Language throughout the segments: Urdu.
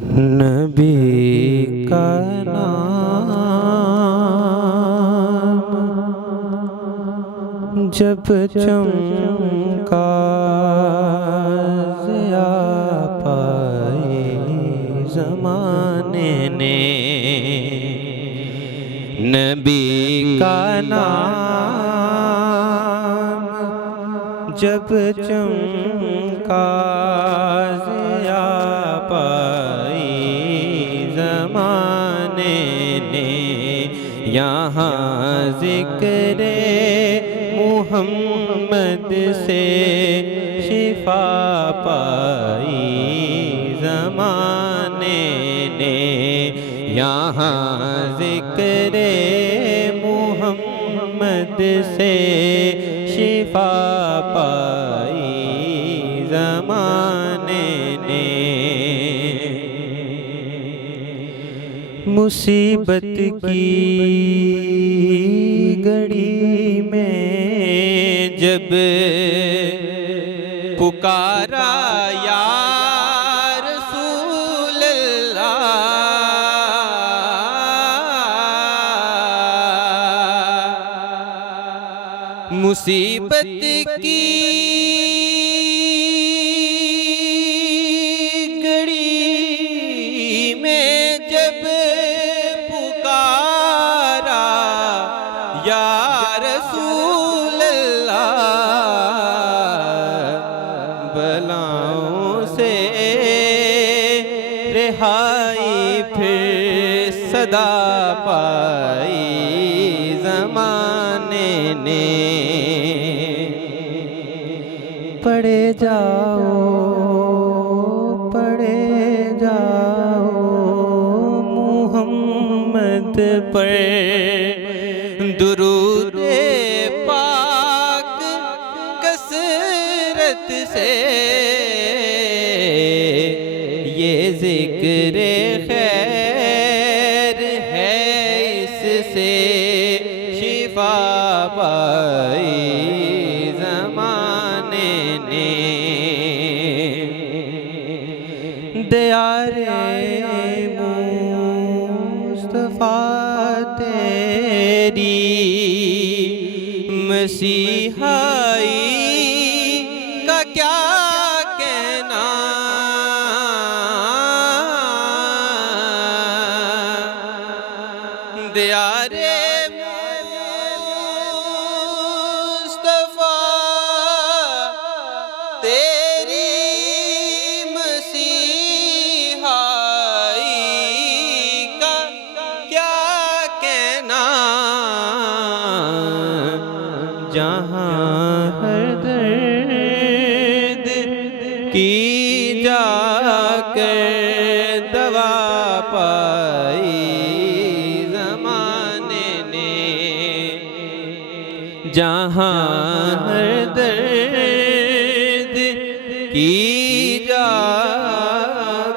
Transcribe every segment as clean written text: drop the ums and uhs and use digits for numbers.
نبی کا نام جب چمکا ضیاء پائی زمانے نے، نبی کا نام جب چمکا ضیاء پائی زمانے نے، یہاں ذکر محمد سے شفا پائی زمانے نے، یہاں ذکر محمد سے شفا پائی زمانے نے۔ مصیبت کی گھڑی میں جب پکارا یا رسول اللہ، مصیبت کی گھڑی میں جب پکارا یا رسول اللہ، بلاؤں سے رہائی پھر صدا پائی زمانے نے، پڑے جاؤ محمد پر درود پاک کثرت سے، یہ ذکر خیر ہے اس سے شفا پائی زمانے نے، دیار مصطفیٰ تیری مسیحائی کا کیا کہنا، دیار مصطفیٰ تیری مسیحائی کا کیا کہنا، جہاں ہر درد کی جا کر دوا پائی زمانے نے، جہاں ہر درد کی جا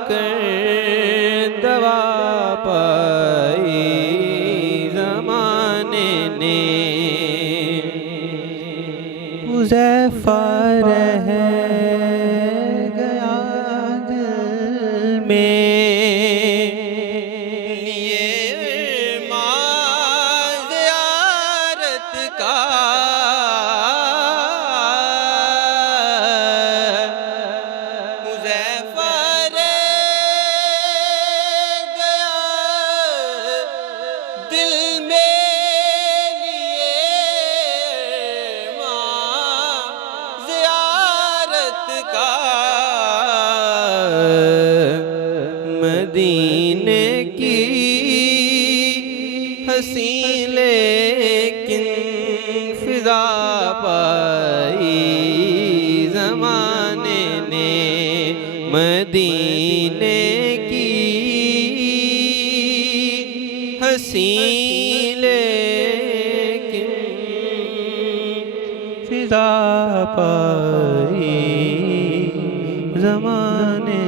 کر دوا پائی زمانے نے، حذیفہ رہ گیا دل میں لیے ارمان زیارت کا، حذیفہ رہ گیا دل میں لیے ارمان زیارت کا، مدینے کی حسین لیکن فضا پائی زمانے نے، مدینے کی حسین لیکن فضا پائی زمانے